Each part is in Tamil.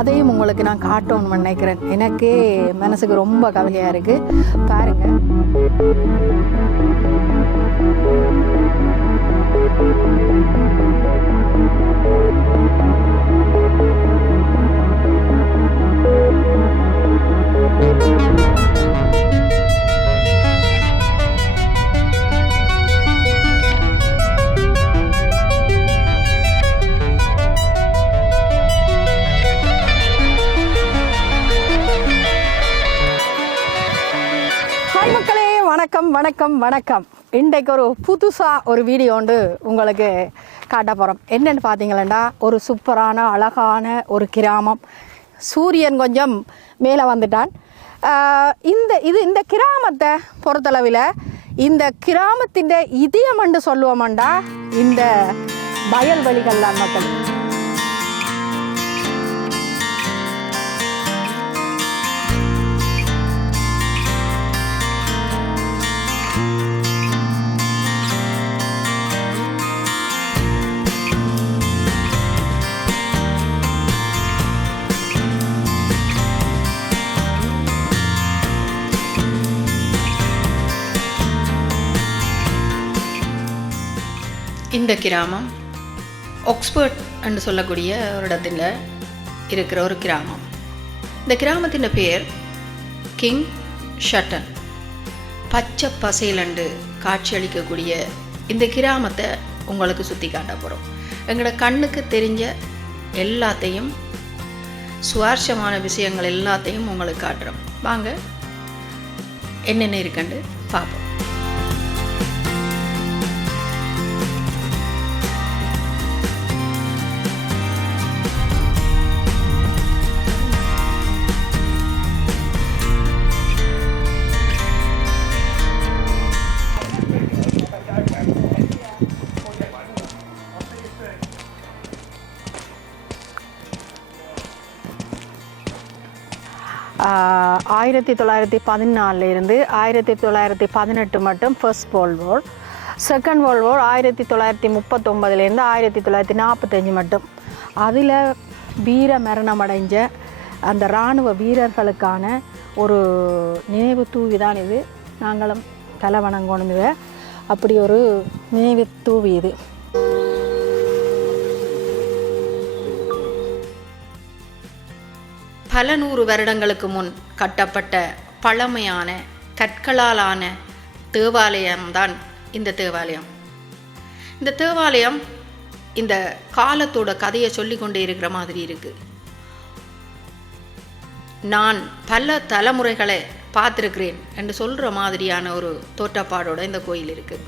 அதையும் உங்களுக்கு நான் காட்டணும்னு நினைக்கிறேன். எனக்கே மனசுக்கு ரொம்ப கவலையாக இருக்குது. பாருங்கள். வணக்கம். இன்றைக்கு ஒரு புதுசாக ஒரு வீடியோ ஒன்று உங்களுக்கு காட்ட போகிறோம். என்னென்னு பார்த்தீங்களா, ஒரு சூப்பரான அழகான ஒரு கிராமம். சூரியன் கொஞ்சம் மேலே வந்துட்டான். இந்த கிராமத்தை பொறுத்தளவில் இந்த கிராமத்தின் இதயம் என்று சொல்லுவோம்டா இந்த வயல்வெளிகள் தான் மக்கள். இந்த கிராமம் ஆக்ஸ்போர்ட் என்று சொல்லக்கூடிய ஒரு இடத்துல இருக்கிற ஒரு கிராமம். இந்த கிராமத்தின் பேர் கிங் ஷட்டன். பச்சை பசேலண்டு காட்சியளிக்கக்கூடிய இந்த கிராமத்தை உங்களுக்கு சுற்றி காட்ட போகிறோம். எங்களோட கண்ணுக்கு தெரிஞ்ச எல்லாத்தையும், சுவாரஸ்யமான விஷயங்கள் எல்லாத்தையும் உங்களுக்கு காட்டுறோம். வாங்க என்னென்ன இருக்குன்னு பார்ப்போம். ஆயிரத்தி 1914 1918 மட்டும் first world war. Second world war 1939 1945 மட்டும். அதில் வீர மரணம் அடைஞ்ச அந்த இராணுவ வீரர்களுக்கான ஒரு நினைவு தூவி தான் இது. நாங்களும் தலை வணங்கணும் இதை. அப்படி ஒரு நினைவு தூவி இது. பல 100 வருடங்களுக்கு முன் கட்டப்பட்ட பழமையான கற்களாலான தேவாலயம்தான் இந்த தேவாலயம். இந்த தேவாலயம் இந்த காலத்தோட கதையை சொல்லி கொண்டே இருக்கிற மாதிரி இருக்கு. நான் பல தலைமுறைகளை பார்த்துருக்கிறேன் என்று சொல்கிற மாதிரியான ஒரு தோற்றப்பாடோட இந்த கோயில் இருக்குது.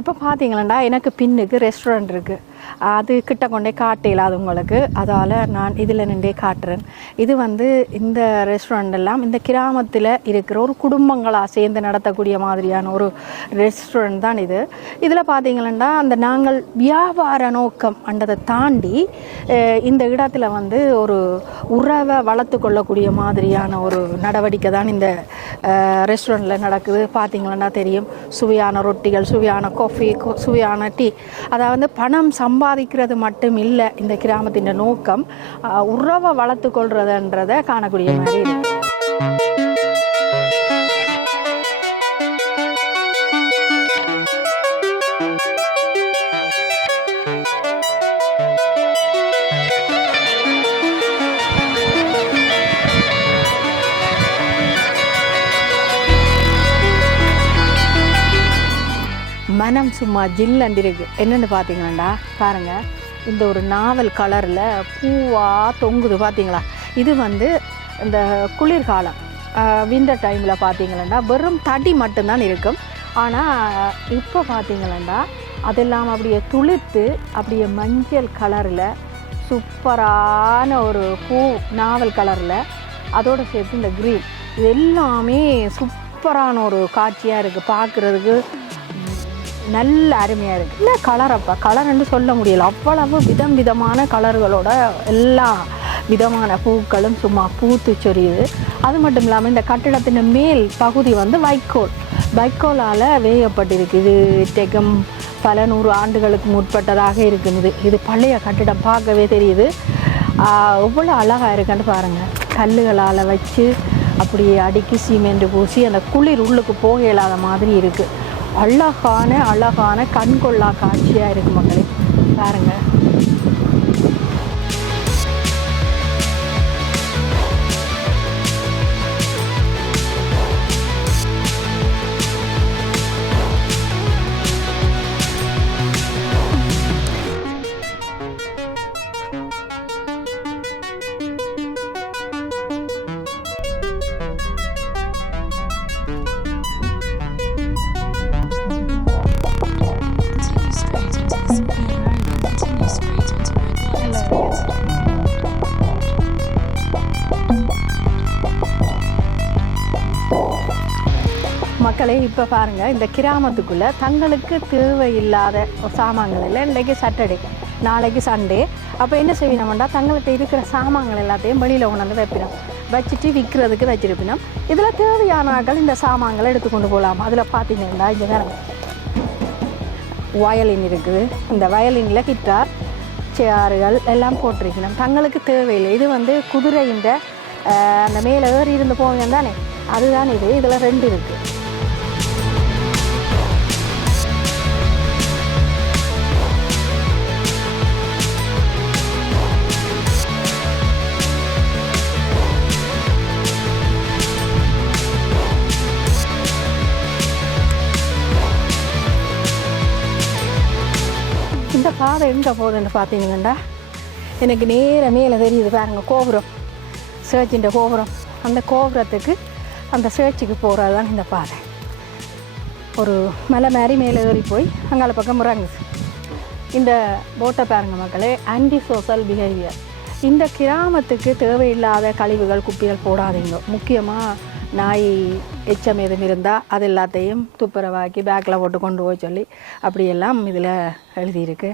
இப்போ பார்த்தீங்களா, எனக்கு பின்னுக்கு ரெஸ்டாரண்ட் இருக்குது. அது கிட்ட கொண்டே காட்டலாது உங்களுக்கு. அதால் நான் இதில் நின்றே காட்டுறேன். இது இந்த ரெஸ்டாரண்ட் எல்லாம் இந்த கிராமத்தில் இருக்கிற ஒரு குடும்பங்களாக சேர்ந்து நடத்தக்கூடிய மாதிரியான ஒரு ரெஸ்டாரண்ட் தான் இது. இதில் பார்த்தீங்களா, அந்த நாங்கள் வியாபார நோக்கம் அன்றதை தாண்டி இந்த இடத்துல ஒரு உறவை வளர்த்து கொள்ளக்கூடிய மாதிரியான ஒரு நடவடிக்கை தான் இந்த ரெஸ்டாரண்ட்டில் நடக்குது. பார்த்தீங்களா தெரியும், சுவையான ரொட்டிகள், சுவையான காஃபி, சுவையான டீ. அதாவது பணம் சம்பாதிக்கிறது மட்டும் இல்லை இந்த கிராமத்தின் நோக்கம், உறவை வளர்த்து கொள்றதுன்றதை காணக்கூடிய மாதிரி இருக்கு. மனம் சும்மா ஜில்லண்டு இருக்குது. என்னென்னு பார்த்தீங்களாண்டா பாருங்கள், இந்த ஒரு நாவல் கலரில் பூவாக தொங்குது பார்த்தீங்களா. இது இந்த குளிர்காலம் விண்டர் டைமில் பார்த்தீங்களா வெறும் தடி மட்டும்தான் இருக்கும். ஆனால் இப்போ பார்த்தீங்களா அதெல்லாம் அப்படியே துளிர்த்து அப்படியே மஞ்சள் கலரில் சூப்பரான ஒரு பூ, நாவல் கலரில் அதோடு சேர்த்து இந்த க்ரீன், இது எல்லாமே சூப்பரான ஒரு காட்சியாக இருக்குது, பார்க்குறதுக்கு நல்ல அருமையாக இருக்குது. இல்லை கலரப்பா கலர்ன்னு சொல்ல முடியல, அவ்வளவு விதமான கலர்களோட எல்லா விதமான பூக்களும் சும்மா பூத்து சொரியுது. அது மட்டும் இல்லாமல் இந்த கட்டிடத்தின் மேல் பகுதி வந்து வைக்கோலால் வேயப்பட்டிருக்கு. இது டெகம் பல 100 ஆண்டுகளுக்கு முற்பட்டதாக இருக்குது. இது பழைய கட்டிடம், பார்க்கவே தெரியுது. எவ்வளோ அழகாக இருக்குன்னு பாருங்கள். கல்லுகளால் வச்சு அப்படியே அடுக்கி சிமெண்ட் பூசி அந்த குளிர் உள்ளுக்கு போக இயலாத மாதிரி இருக்குது. அழகான கண்கொள்ளா காட்சியாக இருக்குது மக்களே, பாருங்கள். மக்களே இப்போ பாருங்கள், இந்த கிராமத்துக்குள்ளே தங்களுக்கு தேவையில்லாத சாமான்கள் இல்லை. இன்றைக்கு சாட்டர்டே, நாளைக்கு சண்டே. அப்போ என்ன செய்யணும்னா தங்களுக்கு இருக்கிற சாமான்கள் எல்லாத்தையும் வெளியில் கொண்டாந்து வைப்பினோம், வச்சுட்டு விற்கிறதுக்கு வச்சிருப்பினோம். இதில் தேவையானாக்கள் இந்த சாமான்களை எடுத்துக்கொண்டு போகலாம். அதில் பார்த்தீங்கன்னா இங்கே வேறு வயலின் இருக்குது. இந்த வயலினில் கிட்டார் சேர்கள் எல்லாம் போட்டிருக்கணும், தங்களுக்கு தேவையில்லை. இது வந்து குதிரையின் அந்த மேலே ஏறி இருந்து போவீங்க தானே, அதுதான் இது. இதில் 2 இருக்குது. இந்த பாதை எங்கே போகுதுன்னு பார்த்தீங்கன்னா எனக்கு நேர மேலே தெரியுது பாருங்க, கோபுரம், சர்ச்சின் கோபுரம். அந்த கோபுரத்துக்கு அந்த சர்ச்சுக்கு போகிறது தான் இந்த பாதை. ஒரு மலை மாதிரி மேலே ஏறி போய் அங்கால பக்கம் இறங்குது. இந்த போட்டை பாருங்கள் மக்களே, ஆன்டி சோஷியல் பிஹேவியர். இந்த கிராமத்துக்கு தேவையில்லாத கழிவுகள் குப்பிகள் போடாதீங்க. முக்கியமாக நாய் எச்சம் எதுவும் இருந்தால் அது எல்லாத்தையும் துப்புரவாக்கி பேக்கில் போட்டு கொண்டு போய் சொல்லி அப்படியெல்லாம் இதில் எழுதியிருக்கு.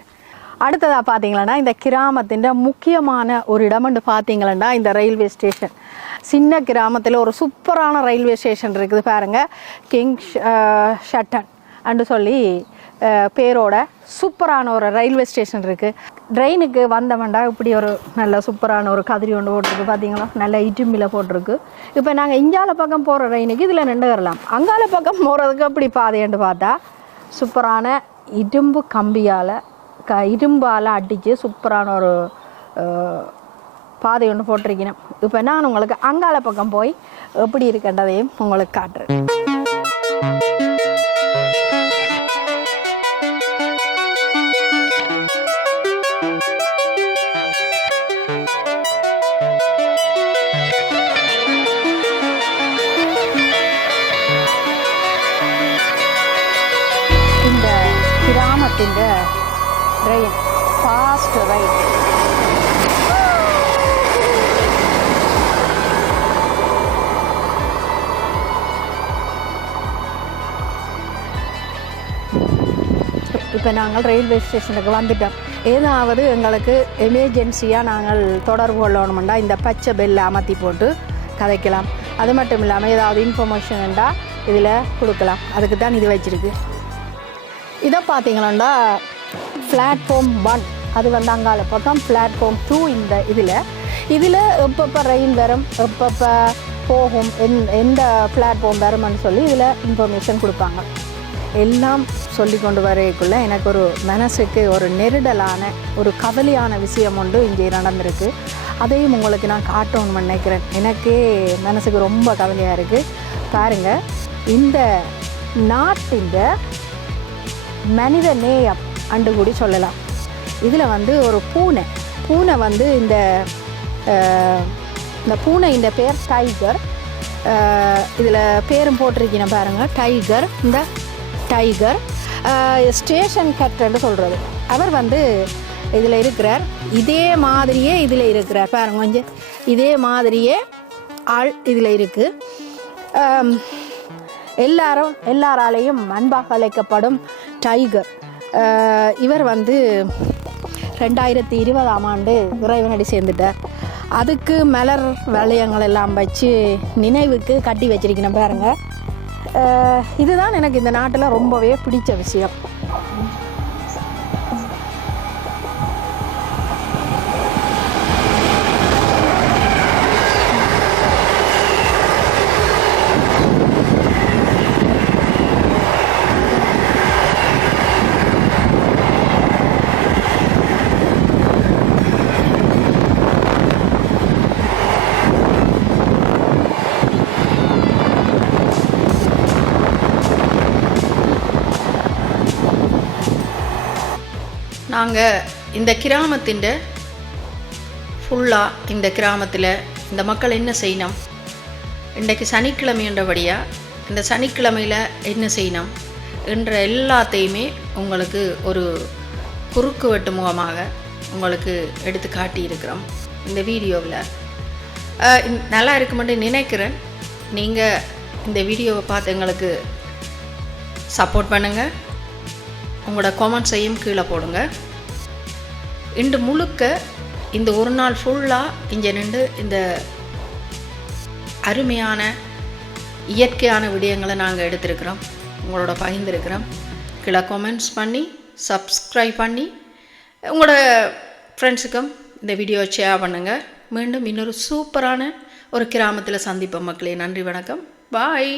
அடுத்ததாக பார்த்தீங்களன்னா இந்த கிராமத்தின் முக்கியமான ஒரு இடம்னு பார்த்தீங்களா இந்த ரயில்வே ஸ்டேஷன். சின்ன கிராமத்தில் ஒரு சூப்பரான ரயில்வே ஸ்டேஷன் இருக்குது பாருங்கள், கிங் ஷட்டன் அண்டு சொல்லி பேரோட சூப்பரான ஒரு ரயில்வே ஸ்டேஷன் இருக்குது. ட்ரெயினுக்கு வந்தவண்டா இப்படி ஒரு நல்ல சூப்பரான ஒரு கதிரி ஒன்று போட்டிருக்கு பார்த்தீங்களா, நல்ல இட்டும்பில் போட்டிருக்கு. இப்போ நாங்கள் இஞ்சால பக்கம் போகிற ட்ரெயினுக்கு இதில் நின்று வரலாம். அங்கால பக்கம் போகிறதுக்கு அப்படி பாதைன்னு பார்த்தா சூப்பரான இரும்பு கம்பியால் இரும்பால் அடித்து சூப்பரான ஒரு பாதை ஒன்று போட்டிருக்கணும். இப்போ நான் உங்களுக்கு அங்கால பக்கம் போய் எப்படி இருக்கின்றதையும் உங்களுக்கு காட்டுறேன். இந்த கிராமத்தின் ரயில் ஃபாஸ்ட் ரயில். இப்போ நாங்கள் ரயில்வே ஸ்டேஷனுக்கு வந்துட்டோம். ஏதாவது எங்களுக்கு எமர்ஜென்சியாக நாங்கள் தொடர்பு கொள்ளணுமெண்டா இந்த பச்சை பெல்லை அமர்த்தி போட்டு கதைக்கலாம். அது மட்டும் இல்லாமல் ஏதாவது இன்ஃபர்மேஷன் இருந்தால் இதில் கொடுக்கலாம். அதுக்கு தான் இது வச்சுருக்கு. இதை பார்த்தீங்களா பிளாட்ஃபார்ம் 1, அது வந்து அங்கால பக்கம். பிளாட்ஃபார்ம் 2 இந்த இதில் எப்பப்போ ரயில் வரும், எப்பப்போ போகும், எந்த பிளாட்ஃபார்ம் வரும்னு சொல்லி இதில் இன்ஃபர்மேஷன் கொடுப்பாங்க. எல்லாம் சொல்லி கொண்டு வரைக்குள்ளே எனக்கு ஒரு மனசுக்கு ஒரு நெருடலான ஒரு கவலையான விஷயம் ஒன்று இங்கே நடந்திருக்கு. அதையும் உங்களுக்கு நான் காட்டணும்னு நினைக்கிறேன். எனக்கே மனசுக்கு ரொம்ப கவலையாக இருக்குது. பாருங்கள், இந்த நாட்டின் மனித நேயம் அண்டு கூடி சொல்லலாம். இதில் வந்து ஒரு பூனை வந்து இந்த பூனையின் பேர் டைகர். இதில் பேரும் போட்டிருக்கீங்க பாருங்கள், டைகர். இந்த டைகர் ஸ்டேஷன் கேப்டன்னு சொல்கிறது. அவர் வந்து இதில் இருக்கிறார். இதே மாதிரியே இதில் இருக்கிறார் பாருங்க, கொஞ்சம் இதே மாதிரியே ஆள் இதில் இருக்குது. எல்லாராலேயும் அன்பாக அழைக்கப்படும் டைகர். இவர் வந்து 2020ஆம் ஆண்டு இறைவனடி சேர்ந்துட்டார். அதுக்கு மலர் வளையங்கள் எல்லாம் வச்சு நினைவுக்கு கட்டி வச்சிருக்கணும் பாருங்க. இதுதான் எனக்கு இந்த நாட்டில் ரொம்பவே பிடிச்ச விஷயம். நாங்கள் இந்த கிராமத்தின் ஃபுல்லாக இந்த கிராமத்தில் இந்த மக்கள் என்ன செய்யணும், இன்றைக்கு சனிக்கிழமைன்றபடியாக இந்த சனிக்கிழமையில் என்ன செய்யணும் என்ற எல்லாத்தையுமே உங்களுக்கு ஒரு குறுக்கு வெட்டு முகமாக உங்களுக்கு எடுத்து காட்டியிருக்கிறோம் இந்த வீடியோவில். நல்லா இருக்குமென்று நினைக்கிறேன். நீங்கள் இந்த வீடியோவை பார்த்து எங்களுக்கு சப்போர்ட் பண்ணுங்கள். உங்களோட கமெண்ட்ஸையும் கீழே போடுங்க. இன்று முழுக்க இந்த ஒரு நாள் ஃபுல்லாக இங்கே நின்று இந்த அருமையான இயற்கையான விடயங்களை நாங்கள் எடுத்திருக்கிறோம், உங்களோட பகிர்ந்துருக்கிறோம். கீழே கமெண்ட்ஸ் பண்ணி சப்ஸ்கிரைப் பண்ணி உங்களோட ஃப்ரெண்ட்ஸுக்கும் இந்த வீடியோ ஷேர் பண்ணுங்கள். மீண்டும் இன்னொரு சூப்பரான ஒரு கிராமத்தில் சந்திப்போம் மக்களே. நன்றி, வணக்கம், பாய்.